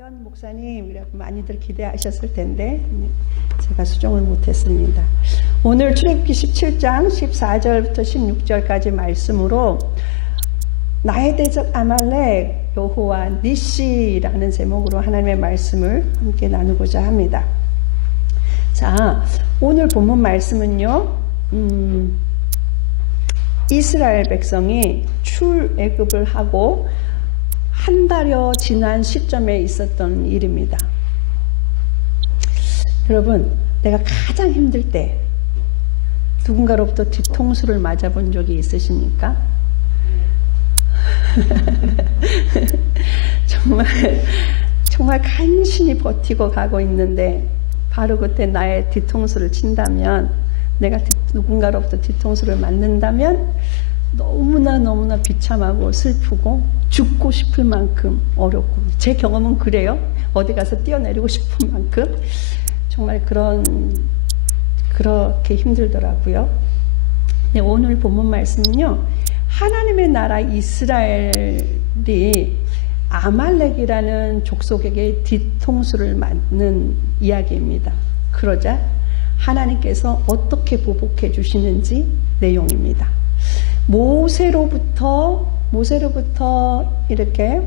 현 목사님이라고 많이들 기대하셨을 텐데 제가 수정을 못했습니다. 오늘 출애굽기 17장 14절부터 16절까지 말씀으로 나의 대적 아말렉 여호와 니시라는 제목으로 하나님의 말씀을 함께 나누고자 합니다. 자, 오늘 본문 말씀은요, 이스라엘 백성이 출애굽을 하고 한 달여 지난 시점에 있었던 일입니다. 여러분, 내가 가장 힘들 때 누군가로부터 뒤통수를 맞아본 적이 있으십니까? 정말 간신히 버티고 가고 있는데 바로 그때 나의 뒤통수를 친다면, 내가 누군가로부터 뒤통수를 맞는다면 너무나 비참하고 슬프고 죽고 싶을 만큼 어렵고, 제 경험은 그래요. 어디 가서 뛰어내리고 싶은 만큼 정말 그렇게 힘들더라고요. 네, 오늘 본문 말씀은요, 하나님의 나라 이스라엘이 아말렉이라는 족속에게 뒤통수를 맞는 이야기입니다. 그러자 하나님께서 어떻게 보복해 주시는지 내용입니다. 모세로부터 이렇게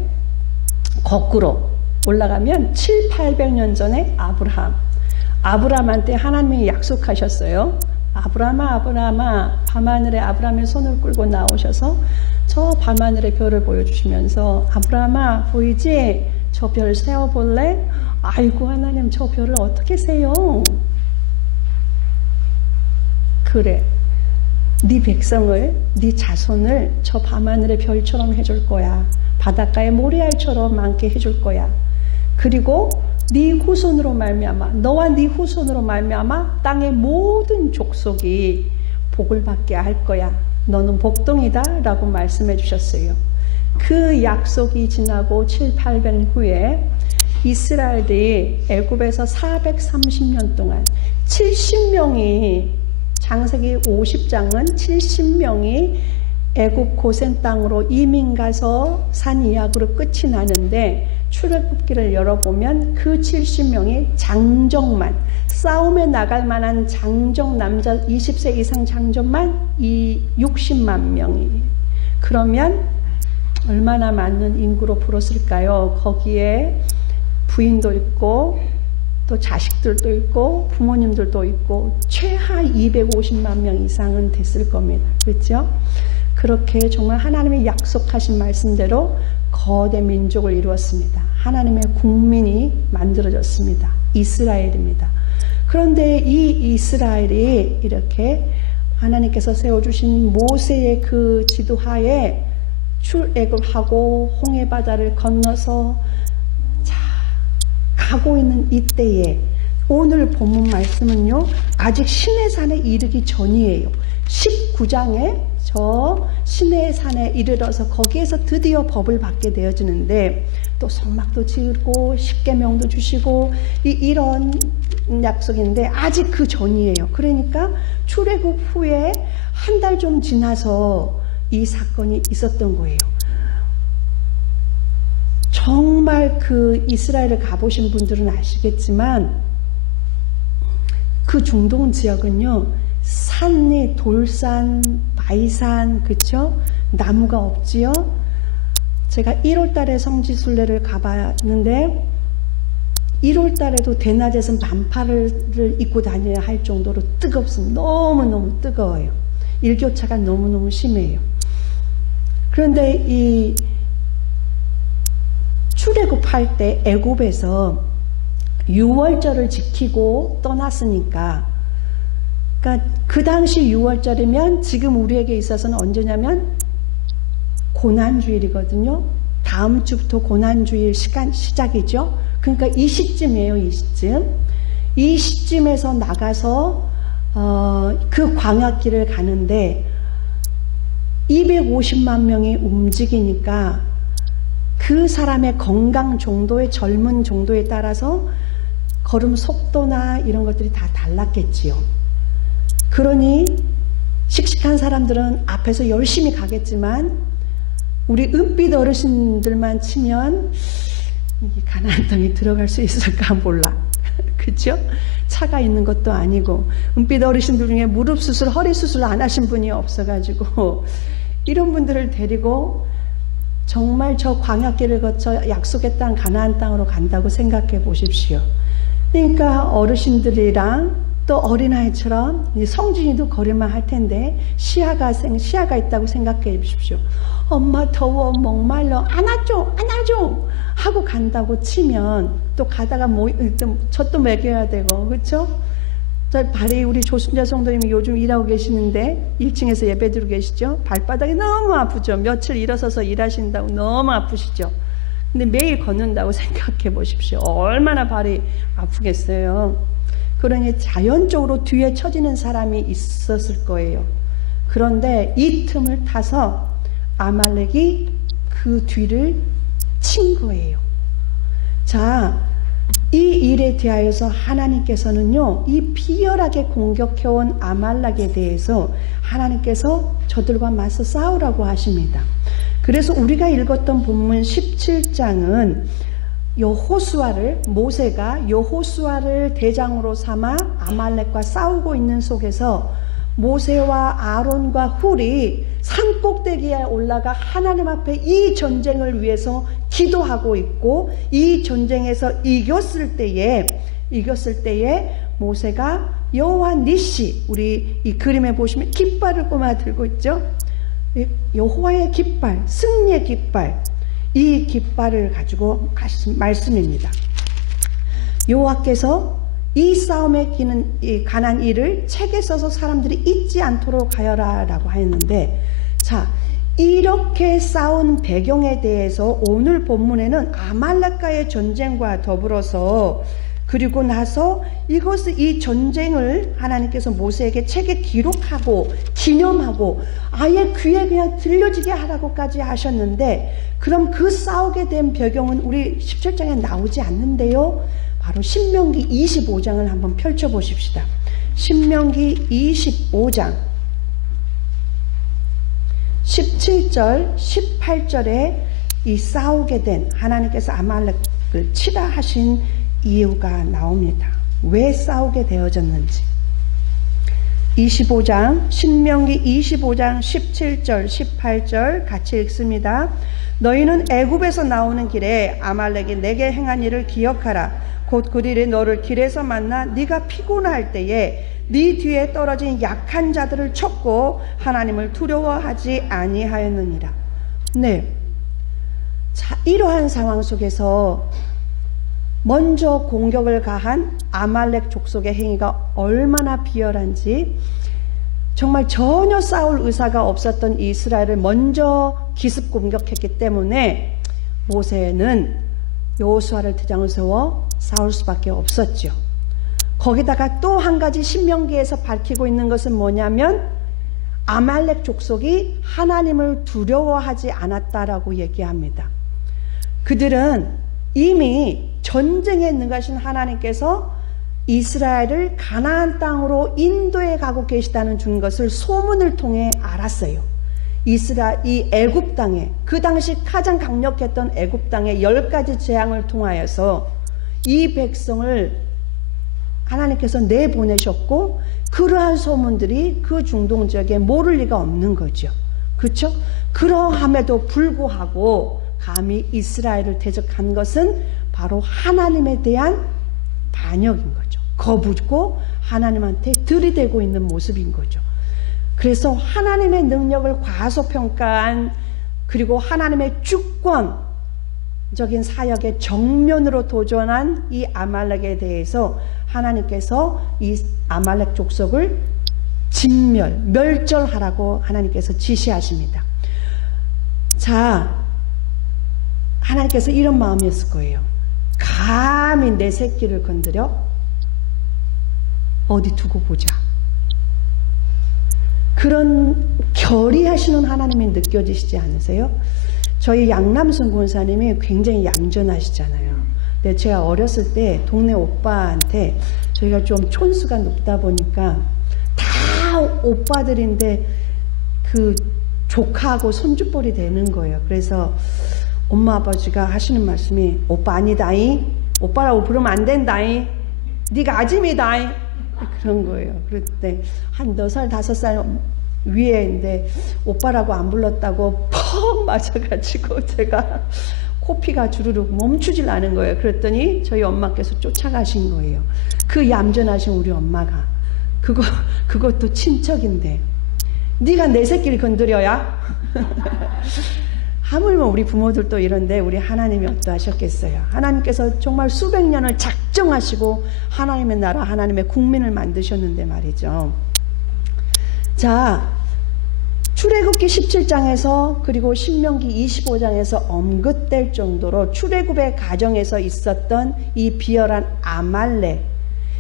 거꾸로 올라가면 700-800년 전에 아브라함한테 하나님이 약속하셨어요. 아브라함아, 밤하늘에 아브라함의 손을 끌고 나오셔서 저 밤하늘의 별을 보여주시면서, 아브라함아 보이지? 저 별 세어볼래? 아이고 하나님, 저 별을 어떻게 세요? 그래, 네 백성을, 네 자손을 저 밤하늘의 별처럼 해줄 거야. 바닷가의 모래알처럼 많게 해줄 거야. 그리고 네 후손으로 말미암아, 너와 네 후손으로 말미암아 땅의 모든 족속이 복을 받게 할 거야. 너는 복동이다 라고 말씀해 주셨어요. 그 약속이 지나고 700-800 후에 이스라엘이 애굽에서 430년 동안 70명이, 창세기 50장은 70명이 애굽 고센 땅으로 이민 가서 산 이야기로 끝이 나는데, 출애굽기를 열어보면 그 70명이 장정만, 싸움에 나갈 만한 장정, 남자 20세 이상 장정만 이 60만 명이, 그러면 얼마나 많은 인구로 불었을까요? 거기에 부인도 있고 또 자식들도 있고 부모님들도 있고 최하 250만 명 이상은 됐을 겁니다. 그렇죠? 그렇게 정말 하나님의 약속하신 말씀대로 거대 민족을 이루었습니다. 하나님의 국민이 만들어졌습니다. 이스라엘입니다. 그런데 이 이스라엘이 이렇게 하나님께서 세워주신 모세의 그 지도하에 출애굽하고 홍해바다를 건너서 가고 있는 이때에, 오늘 본문 말씀은요, 아직 시내산에 이르기 전이에요. 19장에 저 시내산에 이르러서 거기에서 드디어 법을 받게 되어지는데, 또 성막도 지으고 십계명도 주시고 이런 약속인데 아직 그 전이에요. 그러니까 출애굽 후에 한 달 좀 지나서 이 사건이 있었던 거예요. 정말 그 이스라엘을 가보신 분들은 아시겠지만 그 중동 지역은요, 산이 돌산, 바위산, 그쵸? 나무가 없지요? 제가 1월달에 성지순례를 가봤는데 1월달에도 대낮에는 반팔을 입고 다녀야 할 정도로 뜨겁습니다. 너무너무 뜨거워요. 일교차가 너무너무 심해요. 그런데 이 출애굽할 때 애굽에서 유월절을 지키고 떠났으니까, 그러니까 그 당시 유월절이면 지금 우리에게 있어서는 언제냐면 고난주일이거든요. 다음 주부터 고난주일 시작이죠. 그러니까 이 시점이에요. 이 시점에서 나가서 그 광야길을 가는데 250만 명이 움직이니까 그 사람의 건강 정도의, 젊은 정도에 따라서 걸음 속도나 이런 것들이 다 달랐겠지요. 그러니 씩씩한 사람들은 앞에서 열심히 가겠지만 우리 은빛 어르신들만 치면 이 가나안 땅에 들어갈 수 있을까 몰라. 그죠? 차가 있는 것도 아니고, 은빛 어르신들 중에 무릎 수술, 허리 수술 안 하신 분이 없어가지고 이런 분들을 데리고 정말 저 광야길을 거쳐 약속의 땅 가나안 땅으로 간다고 생각해 보십시오. 그러니까 어르신들이랑 또 어린아이처럼 성진이도 걸을만 할 텐데 시야가 있다고 생각해 보십시오. 엄마 더워, 목말라, 안아줘 하고 간다고 치면 또 가다가 젖도 먹여야 되고, 그렇죠? 발이, 우리 조순자 성도님이 요즘 일하고 계시는데 1층에서 예배드리고 계시죠? 발바닥이 너무 아프죠? 며칠 일어서서 일하신다고 너무 아프시죠? 근데 매일 걷는다고 생각해 보십시오. 얼마나 발이 아프겠어요. 그러니 자연적으로 뒤에 처지는 사람이 있었을 거예요. 그런데 이 틈을 타서 아말렉이 그 뒤를 친 거예요. 자, 이 일에 대하여서 하나님께서는요, 이 비열하게 공격해온 아말렉에 대해서 하나님께서 저들과 맞서 싸우라고 하십니다. 그래서 우리가 읽었던 본문 17장은 모세가 여호수아를 대장으로 삼아 아말렉과 싸우고 있는 속에서 모세와 아론과 훌이 산 꼭대기에 올라가 하나님 앞에 이 전쟁을 위해서 기도하고 있고, 이 전쟁에서 이겼을 때에 모세가 여호와 니시, 우리 이 그림에 보시면 깃발을 꼬마 들고 있죠. 여호와의 깃발, 승리의 깃발, 이 깃발을 가지고 하신 말씀입니다. 여호와께서 이 싸움에 기는 이 관한 일을 책에 써서 사람들이 잊지 않도록 하여라 라고 하였는데, 자, 이렇게 싸운 배경에 대해서 오늘 본문에는 아말렉과의 전쟁과 더불어서, 그리고 나서 이 전쟁을 하나님께서 모세에게 책에 기록하고 기념하고 아예 귀에 그냥 들려지게 하라고까지 하셨는데, 그럼 그 싸우게 된 배경은 우리 17장에 나오지 않는데요. 바로 신명기 25장을 한번 펼쳐보십시다. 신명기 25장 17절 18절에 이 싸우게 된, 하나님께서 아말렉을 치라 하신 이유가 나옵니다. 왜 싸우게 되어졌는지. 25장, 신명기 25장 17절 18절 같이 읽습니다. 너희는 애굽에서 나오는 길에 아말렉이 내게 행한 일을 기억하라. 곧 그들이 너를 길에서 만나 네가 피곤할 때에 네 뒤에 떨어진 약한 자들을 쳤고 하나님을 두려워하지 아니하였느니라. 네, 자, 이러한 상황 속에서 먼저 공격을 가한 아말렉 족속의 행위가 얼마나 비열한지, 정말 전혀 싸울 의사가 없었던 이스라엘을 먼저 기습 공격했기 때문에 모세는 여호수아를 대장으로 세워 싸울 수밖에 없었죠. 거기다가 또 한 가지 신명기에서 밝히고 있는 것은 뭐냐면 아말렉 족속이 하나님을 두려워하지 않았다라고 얘기합니다. 그들은 이미 전쟁에 능하신 하나님께서 이스라엘을 가나안 땅으로 인도해 가고 계시다는 준 것을 소문을 통해 알았어요. 이 애굽 땅에, 그 당시 가장 강력했던 애굽 땅에 10가지 재앙을 통하여서 이 백성을 하나님께서 내보내셨고, 그러한 소문들이 그 중동 지역에 모를 리가 없는 거죠. 그렇죠? 그러함에도 불구하고 감히 이스라엘을 대적한 것은 바로 하나님에 대한 반역인 거죠. 거부고 하나님한테 들이대고 있는 모습인 거죠. 그래서 하나님의 능력을 과소평가한, 그리고 하나님의 주권적인 사역에 정면으로 도전한 이 아말렉에 대해서 하나님께서 이 아말렉 족속을 멸절하라고 하나님께서 지시하십니다. 자, 하나님께서 이런 마음이었을 거예요. 감히 내 새끼를 건드려? 어디 두고 보자. 그런 결의하시는 하나님이 느껴지시지 않으세요? 저희 양남순 권사님이 굉장히 얌전하시잖아요. 근데 제가 어렸을 때 동네 오빠한테, 저희가 좀 촌수가 높다 보니까 다 오빠들인데 그 조카하고 손주뻘이 되는 거예요. 그래서 엄마 아버지가 하시는 말씀이 오빠 아니다이, 오빠라고 부르면 안 된다이, 네가 아짐이다이, 그런 거예요. 그럴 때 한 4살 5살 위에인데 오빠라고 안 불렀다고 펑 맞아가지고 제가 코피가 주르륵 멈추질 않은 거예요. 그랬더니 저희 엄마께서 쫓아가신 거예요. 그 얌전하신 우리 엄마가. 그것도 친척인데 네가 내 새끼를 건드려야? 하물며 우리 부모들도 이런데 우리 하나님이 어떠하셨겠어요? 하나님께서 정말 수백 년을 작정하시고 하나님의 나라, 하나님의 국민을 만드셨는데 말이죠. 자, 출애굽기 17장에서 그리고 신명기 25장에서 언급될 정도로 출애굽의 가정에서 있었던 이 비열한 아말렉,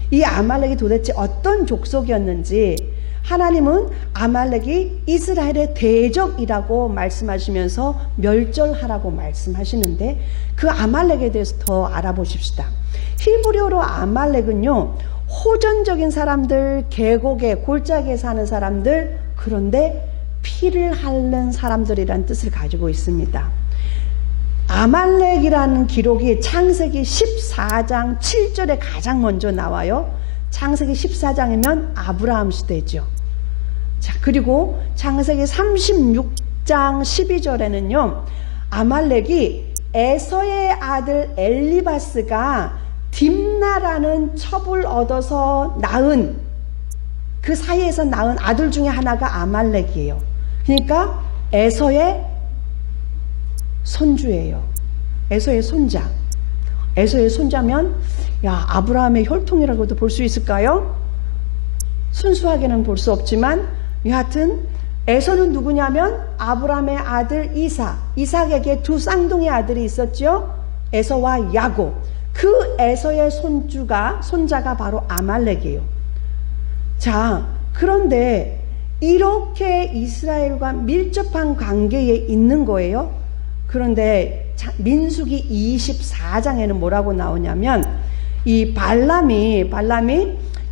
이 아말렉이 도대체 어떤 족속이었는지 하나님은 아말렉이 이스라엘의 대적이라고 말씀하시면서 멸절하라고 말씀하시는데 그 아말렉에 대해서 더 알아보십시다. 히브리어로 아말렉은요, 호전적인 사람들, 계곡에 골짜기에 사는 사람들, 그런데 피를 핥는 사람들이라는 뜻을 가지고 있습니다. 아말렉이라는 기록이 창세기 14장 7절에 가장 먼저 나와요. 창세기 14장이면 아브라함 시대죠. 자, 그리고 창세기 36장 12절에는요, 아말렉이 에서의 아들 엘리바스가 딥나라는 첩을 얻어서 낳은, 그 사이에서 낳은 아들 중에 하나가 아말렉이에요. 그러니까 에서의 손주예요. 에서의 손자. 에서의 손자면 야, 아브라함의 혈통이라고도 볼 수 있을까요? 순수하게는 볼 수 없지만 여하튼 에서는 누구냐면 아브라함의 아들 이삭에게 두 쌍둥이 아들이 있었죠. 에서와 야곱. 그 에서의 손자가 바로 아말렉이에요. 자, 그런데 이렇게 이스라엘과 밀접한 관계에 있는 거예요. 그런데 민수기 24장에는 뭐라고 나오냐면 이 발람이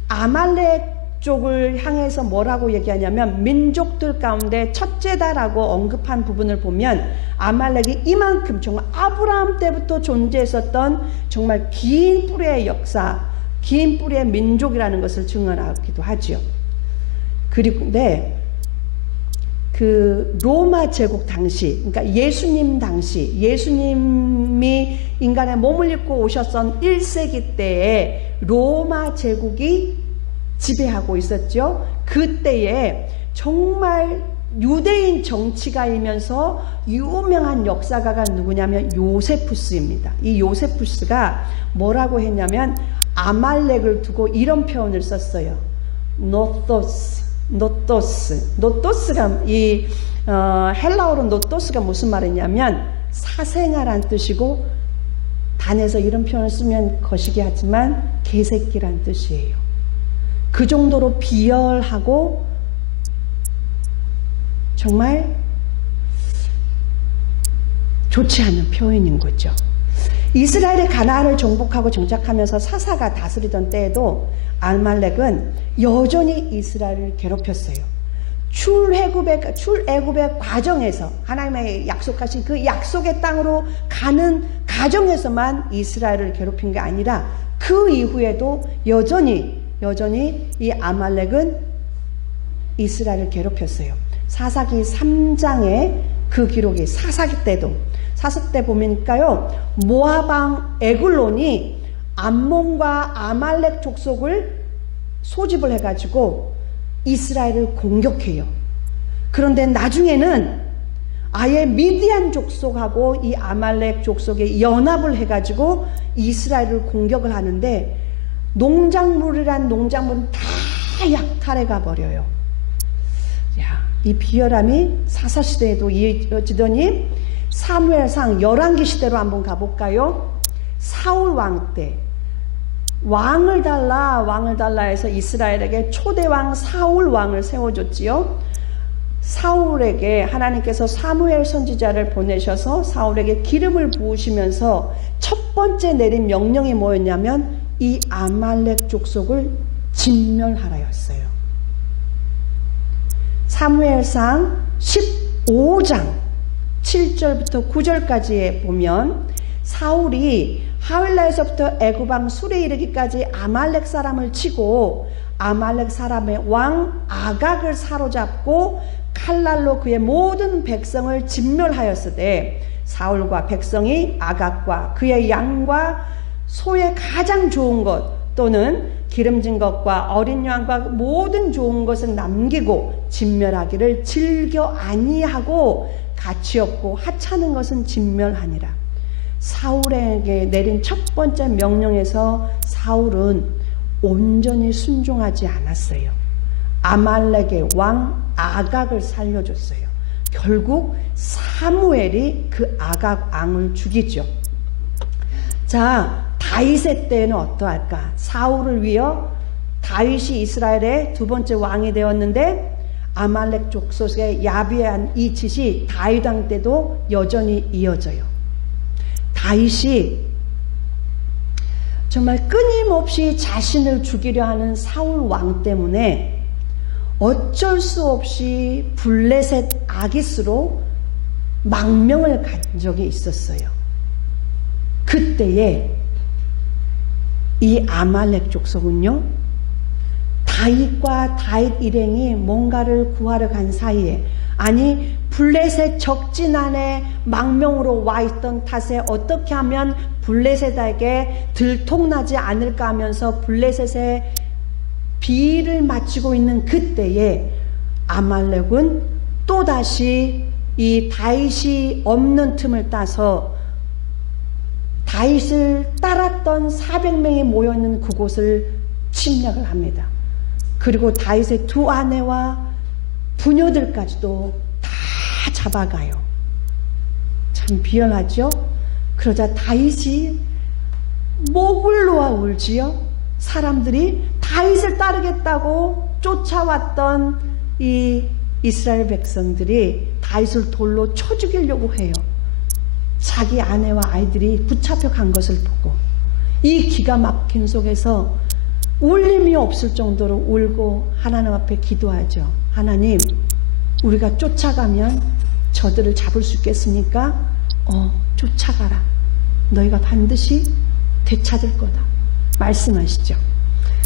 아말렉 쪽을 향해서 뭐라고 얘기하냐면 민족들 가운데 첫째다라고 언급한 부분을 보면 아말렉이 이만큼 정말 아브라함 때부터 존재했었던 정말 긴 뿌리의 역사, 긴 뿌리의 민족이라는 것을 증언하기도 하죠. 그리고 그 로마 제국 당시, 그러니까 예수님 당시, 예수님이 인간의 몸을 입고 오셨던 1세기 때에 로마 제국이 지배하고 있었죠. 그때에 정말 유대인 정치가이면서 유명한 역사가가 누구냐면 요세푸스입니다. 이 요세푸스가 뭐라고 했냐면 아말렉을 두고 이런 표현을 썼어요. 노토스가 이 헬라어로 노토스가 무슨 말이냐면 사생아란 뜻이고, 단에서 이런 표현을 쓰면 거시기 하지만 개새끼란 뜻이에요. 그 정도로 비열하고 정말 좋지 않은 표현인 거죠. 이스라엘이 가나안을 정복하고 정착하면서 사사가 다스리던 때에도 아말렉은 여전히 이스라엘을 괴롭혔어요. 출애굽의 과정에서 하나님의 약속하신 그 약속의 땅으로 가는 과정에서만 이스라엘을 괴롭힌 게 아니라 그 이후에도 여전히 이 아말렉은 이스라엘을 괴롭혔어요. 사사기 3장에 그 기록이 사사기 때 보니까요, 모압왕 에글론이 암몬과 아말렉 족속을 소집을 해가지고 이스라엘을 공격해요. 그런데 나중에는 아예 미디안 족속하고 이 아말렉 족속에 연합을 해가지고 이스라엘을 공격을 하는데 농작물은 다 약탈해 가버려요. 이 비열함이 사사시대에도 이어지더니 사무엘상 열왕기 시대로 한번 가볼까요? 사울 왕 때 왕을 달라 해서 이스라엘에게 초대왕 사울 왕을 세워줬지요. 사울에게 하나님께서 사무엘 선지자를 보내셔서 사울에게 기름을 부으시면서 첫 번째 내린 명령이 뭐였냐면 이 아말렉 족속을 진멸하라였어요. 사무엘상 15장 7절부터 9절까지에 보면 사울이 하윌라에서부터 애굽왕 술에 이르기까지 아말렉 사람을 치고 아말렉 사람의 왕 아각을 사로잡고 칼날로 그의 모든 백성을 진멸하였으되 사울과 백성이 아각과 그의 양과 소의 가장 좋은 것 또는 기름진 것과 어린 양과 모든 좋은 것을 남기고 진멸하기를 즐겨 아니하고 가치 없고 하찮은 것은 진멸하니라. 사울에게 내린 첫 번째 명령에서 사울은 온전히 순종하지 않았어요. 아말렉의 왕 아각을 살려줬어요. 결국 사무엘이 그 아각 왕을 죽이죠. 자, 다윗의 때는 어떠할까? 사울을 위하여 다윗이 이스라엘의 두 번째 왕이 되었는데 아말렉 족속의 야비한 이 짓이 다윗 왕 때도 여전히 이어져요. 다윗이 정말 끊임없이 자신을 죽이려 하는 사울 왕 때문에 어쩔 수 없이 블레셋 아기스로 망명을 간 적이 있었어요. 그때에 이 아말렉 족속은요, 다윗과 다윗 일행이 뭔가를 구하러 간 사이에, 아니 블레셋 적진 안에 망명으로 와 있던 탓에 어떻게 하면 블레셋에게 들통나지 않을까 하면서 블레셋의 비를 맞추고 있는 그때에 아말렉은 또다시 이 다윗이 없는 틈을 따서 다윗을 따랐던 400명이 모여있는 그곳을 침략을 합니다. 그리고 다윗의 두 아내와 부녀들까지도 다 잡아가요. 참 비열하죠? 그러자 다윗이 목을 놓아 울지요. 사람들이 다윗을 따르겠다고 쫓아왔던 이 이스라엘 백성들이 다윗을 돌로 쳐 죽이려고 해요. 자기 아내와 아이들이 붙잡혀 간 것을 보고 이 기가 막힌 속에서 울림이 없을 정도로 울고 하나님 앞에 기도하죠. 하나님, 우리가 쫓아가면 저들을 잡을 수 있겠습니까? 쫓아가라. 너희가 반드시 되찾을 거다. 말씀하시죠.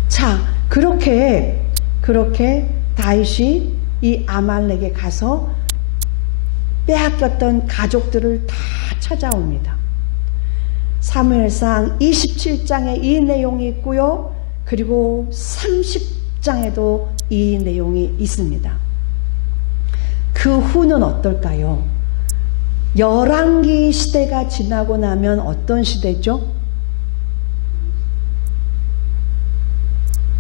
자, 그렇게 다윗이 이 아말렉에 가서 빼앗겼던 가족들을 다 찾아옵니다. 사무엘상 27장에 이 내용이 있고요. 그리고 30장에도 이 내용이 있습니다. 그 후는 어떨까요? 열왕기 시대가 지나고 나면 어떤 시대죠?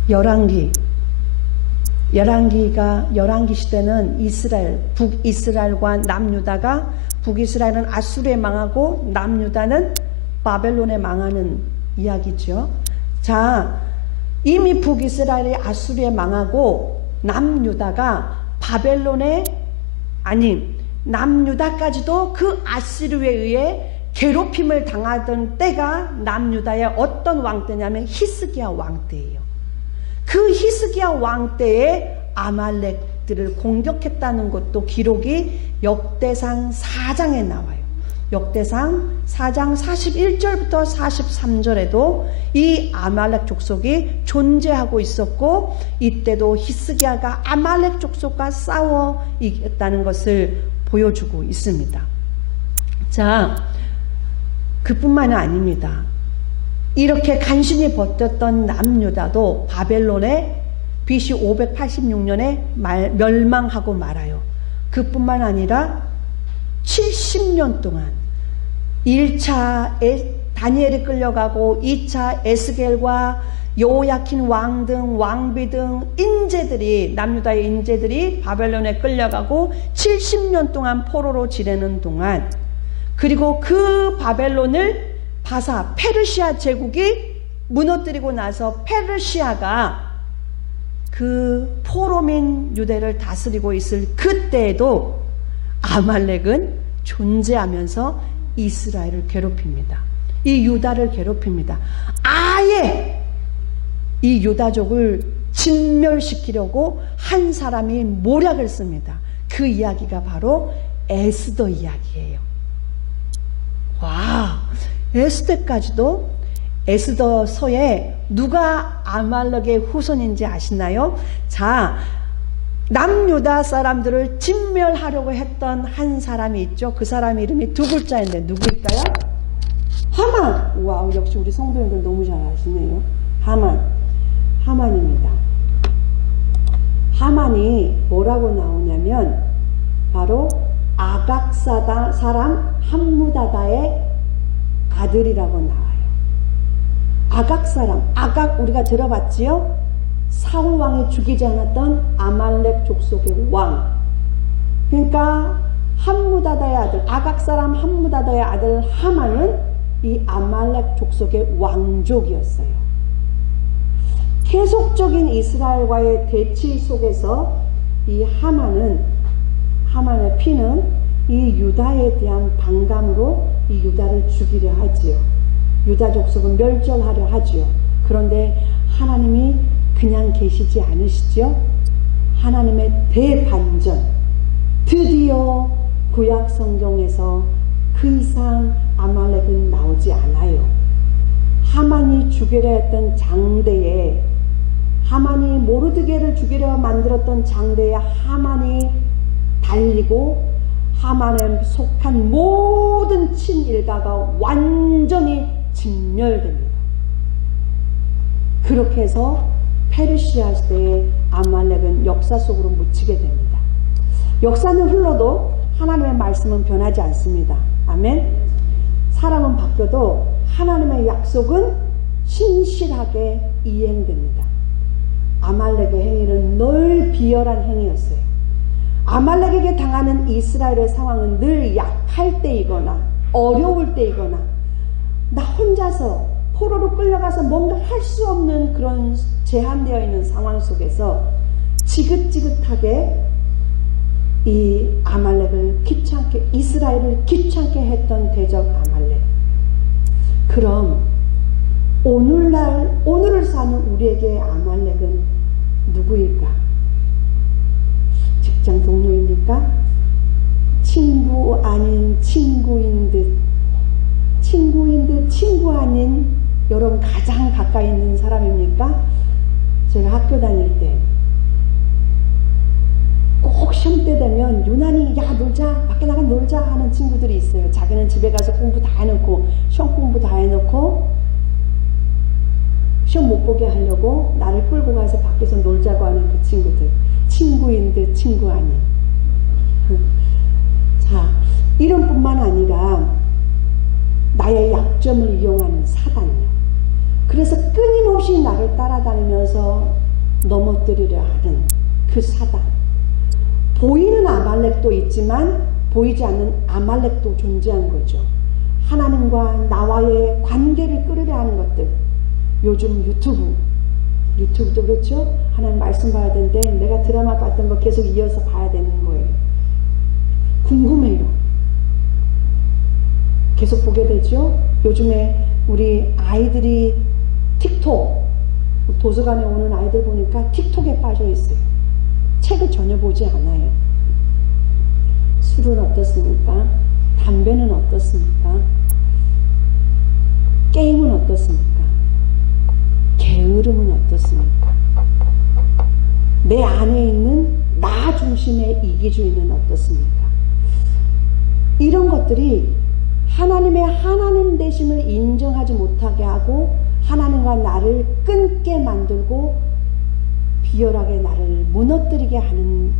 열왕기 시대는 이스라엘, 북이스라엘과 남유다가, 북이스라엘은 아수르에 망하고 남유다는 바벨론에 망하는 이야기죠. 자, 이미 북이스라엘이 아수르에 망하고 남유다가 바벨론에, 남유다까지도 그 아수르에 의해 괴롭힘을 당하던 때가 남유다의 어떤 왕 때냐면 히스기야 왕 때예요. 그 히스기야 왕 때에 아말렉들을 공격했다는 것도 기록이 역대상 4장에 나와요. 역대상 4장 41절부터 43절에도 이 아말렉 족속이 존재하고 있었고, 이때도 히스기야가 아말렉 족속과 싸워 이겼다는 것을 보여주고 있습니다. 자, 그뿐만이 아닙니다. 이렇게 간신히 버텼던 남유다도 바벨론에 BC 586년에 멸망하고 말아요. 그뿐만 아니라 70년 동안 1차 다니엘이 끌려가고 2차 에스겔과 요야킨 왕 등 왕비 등 인재들이, 남유다의 인재들이 바벨론에 끌려가고 70년 동안 포로로 지내는 동안, 그리고 그 바벨론을 페르시아 제국이 무너뜨리고 나서 페르시아가 그 포로민 유대를 다스리고 있을 그때에도 아말렉은 존재하면서 이스라엘을 괴롭힙니다. 이 유다를 괴롭힙니다. 아예 이 유다족을 진멸시키려고 한 사람이 모략을 씁니다. 그 이야기가 바로 에스더 이야기예요. 와, 에스더까지도 에스더서에 누가 아말렉의 후손인지 아시나요? 자, 남유다 사람들을 진멸하려고 했던 한 사람이 있죠. 그 사람 이름이 두 글자인데 누구일까요? 하만. 와우, 역시 우리 성도님들 너무 잘 아시네요. 하만입니다. 하만이 뭐라고 나오냐면 바로 아각 사람 함무다다의 아들이라고 나와요. 아각 사람, 아각 우리가 들어봤지요? 사울 왕이 죽이지 않았던 아말렉 족속의 왕. 그러니까 함무다다의 아들, 아각 사람 함무다다의 아들 하만은 이 아말렉 족속의 왕족이었어요. 계속적인 이스라엘과의 대치 속에서 이 하만의 피는 이 유다에 대한 반감으로 이 유다를 죽이려 하지요. 유다 족속은 멸절하려 하지요. 그런데 하나님이 그냥 계시지 않으시죠? 하나님의 대반전. 드디어 구약 성경에서 그 이상 아말렉은 나오지 않아요. 하만이 죽이려 했던 장대에, 하만이 모르드게를 죽이려 만들었던 장대에 하만이 달리고 하만에 속한 모든 친일가가 완전히 진멸됩니다. 그렇게 해서 페르시아 시대에 아말렉은 역사 속으로 묻히게 됩니다. 역사는 흘러도 하나님의 말씀은 변하지 않습니다. 아멘. 사람은 바뀌어도 하나님의 약속은 신실하게 이행됩니다. 아말렉의 행위는 늘 비열한 행위였어요. 아말렉에게 당하는 이스라엘의 상황은 늘 약할 때이거나 어려울 때이거나 나 혼자서 포로로 끌려가서 뭔가 할 수 없는 그런 제한되어 있는 상황 속에서 지긋지긋하게 이 아말렉을 귀찮게, 이스라엘을 귀찮게 했던 대적 아말렉. 그럼 오늘을 사는 우리에게 아말렉은 누구일까? 직장 동료입니까? 친구 아닌 친구인 듯, 친구 아닌 여러분 가장 가까이 있는 사람입니까? 제가 학교 다닐 때 꼭 시험 때 되면 유난히 야 놀자, 밖에 나가 놀자 하는 친구들이 있어요. 자기는 집에 가서 공부 다 해놓고 시험 공부 다 해놓고 시험 못 보게 하려고 나를 끌고 가서 밖에서 놀자고 하는 그 친구들. 친구인 듯 친구 아닌. 자, 이런뿐만 아니라 나의 약점을 이용하는 사단이요. 그래서 끊임없이 나를 따라다니면서 넘어뜨리려 하는 그 사단. 보이는 아말렉도 있지만 보이지 않는 아말렉도 존재한 거죠. 하나님과 나와의 관계를 끌으려 하는 것들. 요즘 유튜브도 그렇죠? 하나님 말씀 봐야 되는데 내가 드라마 봤던 거 계속 이어서 봐야 되는 거예요. 궁금해요. 계속 보게 되죠? 요즘에 우리 아이들이 틱톡, 도서관에 오는 아이들 보니까 틱톡에 빠져 있어요. 책을 전혀 보지 않아요. 술은 어떻습니까? 담배는 어떻습니까? 게임은 어떻습니까? 게으름은 어떻습니까? 내 안에 있는 나 중심의 이기주의는 어떻습니까? 이런 것들이 하나님의 하나님 되심을 인정하지 못하게 하고 하나님과 나를 끊게 만들고 비열하게 나를 무너뜨리게 하는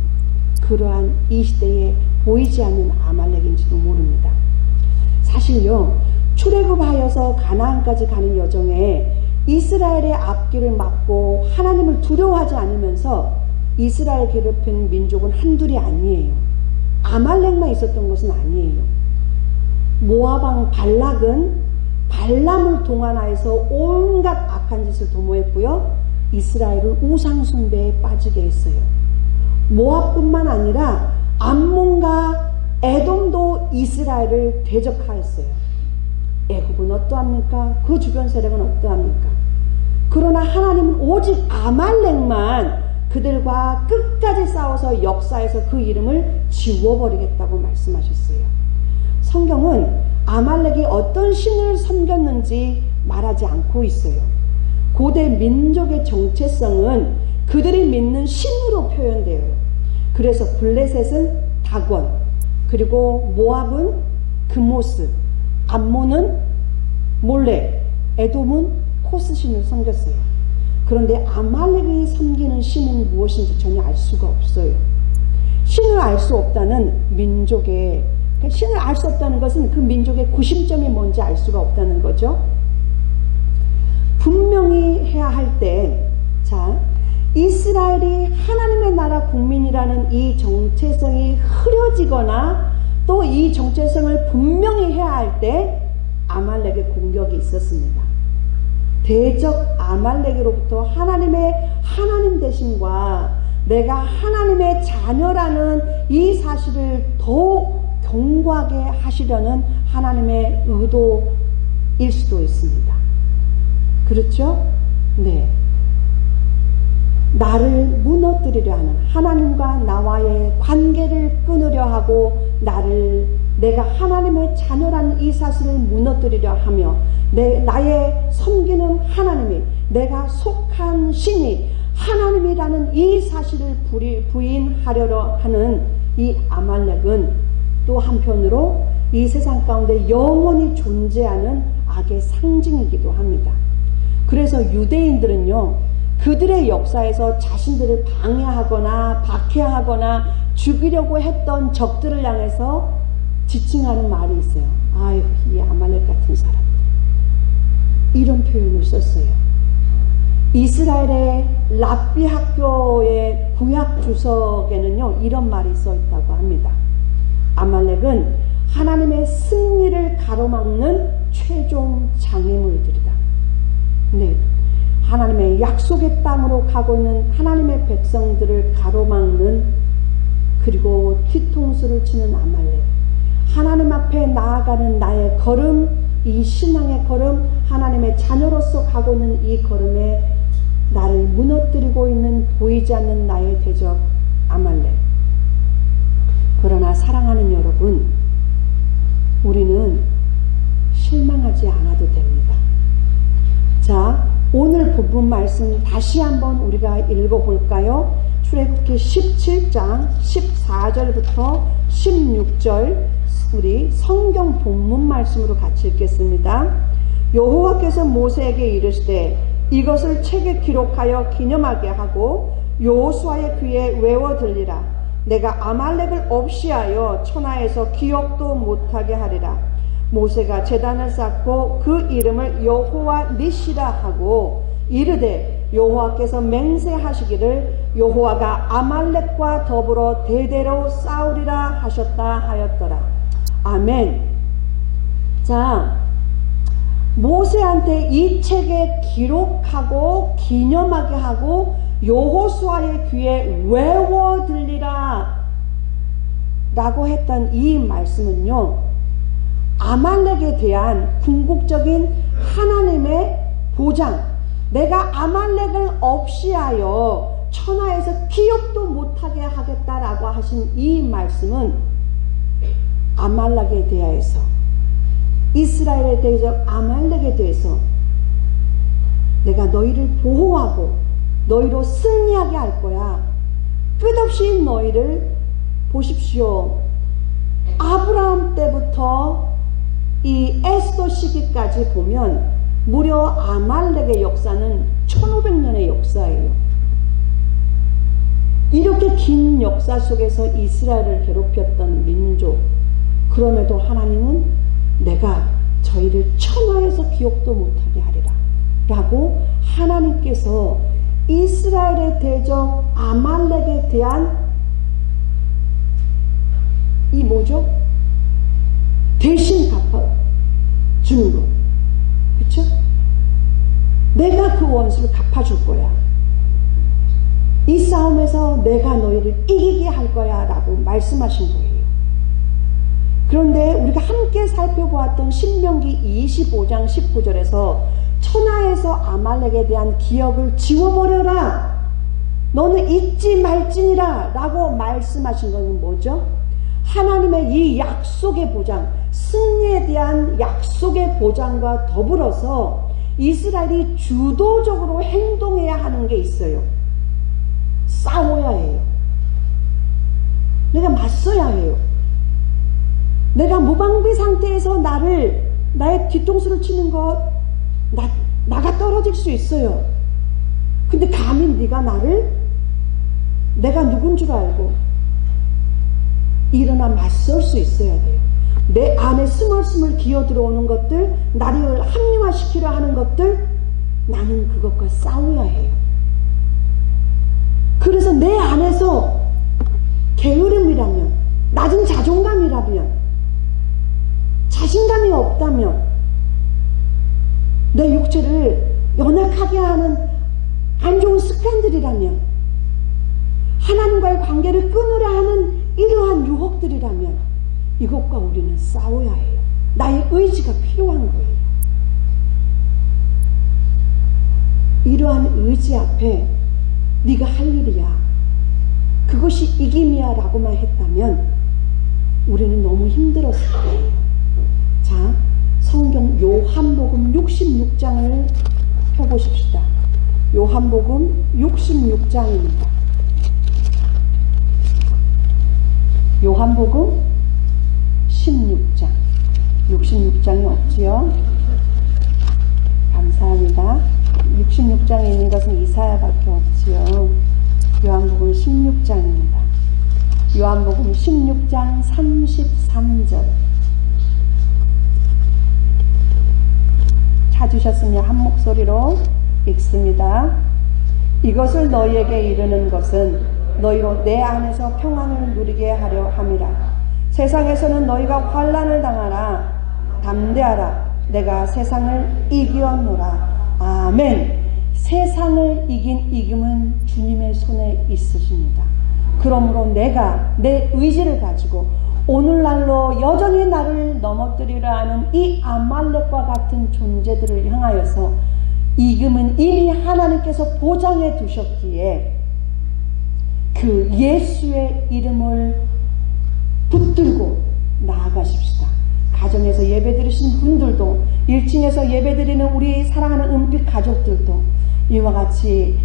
그러한 이 시대에 보이지 않는 아말렉인지도 모릅니다. 사실요, 출애굽하여서 가나안까지 가는 여정에 이스라엘의 앞길을 막고 하나님을 두려워하지 않으면서 이스라엘 괴롭힌 민족은 한둘이 아니에요. 아말렉만 있었던 것은 아니에요. 모압왕 발락은 발람을 동원하여서 온갖 악한 짓을 도모했고요. 이스라엘을 우상숭배에 빠지게 했어요. 모압뿐만 아니라 암몬과 에돔도 이스라엘을 대적하였어요. 애굽은 어떠합니까? 그 주변 세력은 어떠합니까? 그러나 하나님은 오직 아말렉만 그들과 끝까지 싸워서 역사에서 그 이름을 지워버리겠다고 말씀하셨어요. 성경은 아말렉이 어떤 신을 섬겼는지 말하지 않고 있어요. 고대 민족의 정체성은 그들이 믿는 신으로 표현돼요. 그래서 블레셋은 다곤, 그리고 모압은 그모스, 암몬은 몰렉, 에돔은 코스 신을 섬겼어요. 그런데 아말렉이 섬기는 신은 무엇인지 전혀 알 수가 없어요. 신을 알 수 없다는 민족의, 신을 알 수 없다는 것은 그 민족의 구심점이 뭔지 알 수가 없다는 거죠. 분명히 해야 할 때, 자, 이스라엘이 하나님의 나라 국민이라는 이 정체성이 흐려지거나 또 이 정체성을 분명히 해야 할 때 아말렉의 공격이 있었습니다. 대적 아말렉으로부터 하나님의 하나님 되심과 내가 하나님의 자녀라는 이 사실을 더 견고하게 하시려는 하나님의 의도일 수도 있습니다. 그렇죠? 네. 나를 무너뜨리려 하는, 하나님과 나와의 관계를 끊으려 하고 내가 하나님의 자녀라는 이 사실을 무너뜨리려 하며 나의 섬기는 하나님이, 내가 속한 신이 하나님이라는 이 사실을 부인하려고 하는 이 아말렉은 또 한편으로 이 세상 가운데 영원히 존재하는 악의 상징이기도 합니다. 그래서 유대인들은요, 그들의 역사에서 자신들을 방해하거나 박해하거나 죽이려고 했던 적들을 향해서 지칭하는 말이 있어요. 아유, 이 아말렉 같은 사람들. 이런 표현을 썼어요. 이스라엘의 랍비 학교의 구약 주석에는요, 이런 말이 써 있다고 합니다. 아말렉은 하나님의 승리를 가로막는 최종 장애물들이다. 네. 하나님의 약속의 땅으로 가고 있는 하나님의 백성들을 가로막는, 그리고 뒤통수를 치는 아말렉. 하나님 앞에 나아가는 나의 걸음, 이 신앙의 걸음, 하나님의 자녀로서 가고 있는 이 걸음에 나를 무너뜨리고 있는 보이지 않는 나의 대적 아말렉. 그러나 사랑하는 여러분, 우리는 실망하지 않아도 됩니다. 자, 오늘 본문 말씀 다시 한번 우리가 읽어볼까요? 출애굽기 17장 14절부터 16절 우리 성경 본문 말씀으로 같이 읽겠습니다. 여호와께서 모세에게 이르시되 이것을 책에 기록하여 기념하게 하고 여호수아의 귀에 외워 들리라. 내가 아말렉을 없이하여 천하에서 기억도 못하게 하리라. 모세가 제단을 쌓고 그 이름을 여호와 니시라 하고 이르되 여호와께서 맹세하시기를 여호와가 아말렉과 더불어 대대로 싸우리라 하셨다 하였더라. 아멘. 자, 모세한테 이 책에 기록하고 기념하게 하고 여호수아의 귀에 외워 들리라 라고 했던 이 말씀은요, 아말렉에 대한 궁극적인 하나님의 보장, 내가 아말렉을 없이하여 천하에서 기억도 못하게 하겠다라고 하신 이 말씀은 아말렉에 대해서, 이스라엘에 대해서 아말렉에 대해서 내가 너희를 보호하고 너희로 승리하게 할 거야. 끝없이 너희를 보십시오. 아브라함 때부터 이 에스더 시기까지 보면 무려 아말렉의 역사는 1500년의 역사예요. 이렇게 긴 역사 속에서 이스라엘을 괴롭혔던 민족, 그럼에도 하나님은 내가 저희를 천하에서 기억도 못하게 하리라 라고 하나님께서 이스라엘의 대적 아말렉에 대한 이 뭐죠? 대신 갚아주는 거. 그쵸? 내가 그 원수를 갚아줄 거야. 이 싸움에서 내가 너희를 이기게 할 거야 라고 말씀하신 거예요. 그런데 우리가 함께 살펴보았던 신명기 25장 19절에서 천하에서 아말렉에 대한 기억을 지워버려라. 너는 잊지 말지니라 라고 말씀하신 것은 뭐죠? 하나님의 이 약속의 보장, 승리에 대한 약속의 보장과 더불어서 이스라엘이 주도적으로 행동해야 하는 게 있어요. 싸워야 해요. 내가 맞서야 해요. 내가 무방비 상태에서 나의 뒤통수를 치는 것, 나가 떨어질 수 있어요. 근데 감히 네가 내가 누군 줄 알고 일어나 맞설 수 있어야 돼요. 내 안에 스멀스멀 기어 들어오는 것들, 나를 합리화시키려 하는 것들, 나는 그것과 싸워야 해요. 그래서 내 안에서 게으름이라면, 낮은 자존감이라면, 자신감이 없다면, 내 육체를 연약하게 하는 안 좋은 습관들이라면, 하나님과의 관계를 끊으려 하는 이러한 유혹들이라면 이것과 우리는 싸워야 해요. 나의 의지가 필요한 거예요. 이러한 의지 앞에 네가 할 일이야, 그것이 이김이야 라고만 했다면 우리는 너무 힘들었을 거예요. 자, 성경 요한복음 66장을 펴보십시다. 요한복음 66장입니다. 요한복음 16장. 66장이 없지요? 감사합니다. 66장에 있는 것은 이사야밖에 없지요. 요한복음 16장입니다. 요한복음 16장 33절. 찾으셨으면 한 목소리로 읽습니다. 이것을 너희에게 이르는 것은 너희로 내 안에서 평안을 누리게 하려 함이라. 세상에서는 너희가 환난을 당하나 담대하라. 내가 세상을 이기었노라. 아멘. 세상을 이긴 이김은 주님의 손에 있으십니다. 그러므로 내가 내 의지를 가지고 오늘날로 여전히 나를 넘어뜨리려 하는 이 아말렉과 같은 존재들을 향하여서 이김은 이미 하나님께서 보장해 두셨기에 그 예수의 이름을 붙들고 나아가십시다. 가정에서 예배드리신 분들도, 1층에서 예배드리는 우리 사랑하는 은빛 가족들도 이와 같이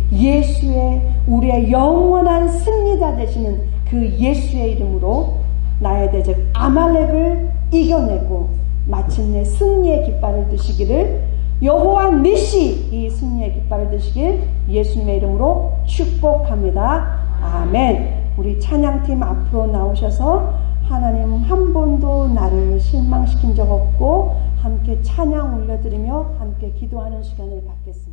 우리의 영원한 승리자 되시는 그 예수의 이름으로 나의 대적 아말렉을 이겨내고 마침내 승리의 깃발을 드시기를, 여호와 니시 이 승리의 깃발을 드시길 예수님의 이름으로 축복합니다. 아멘. 우리 찬양팀 앞으로 나오셔서 하나님 한 번도 나를 실망시킨 적 없고 함께 찬양 올려드리며 함께 기도하는 시간을 갖겠습니다.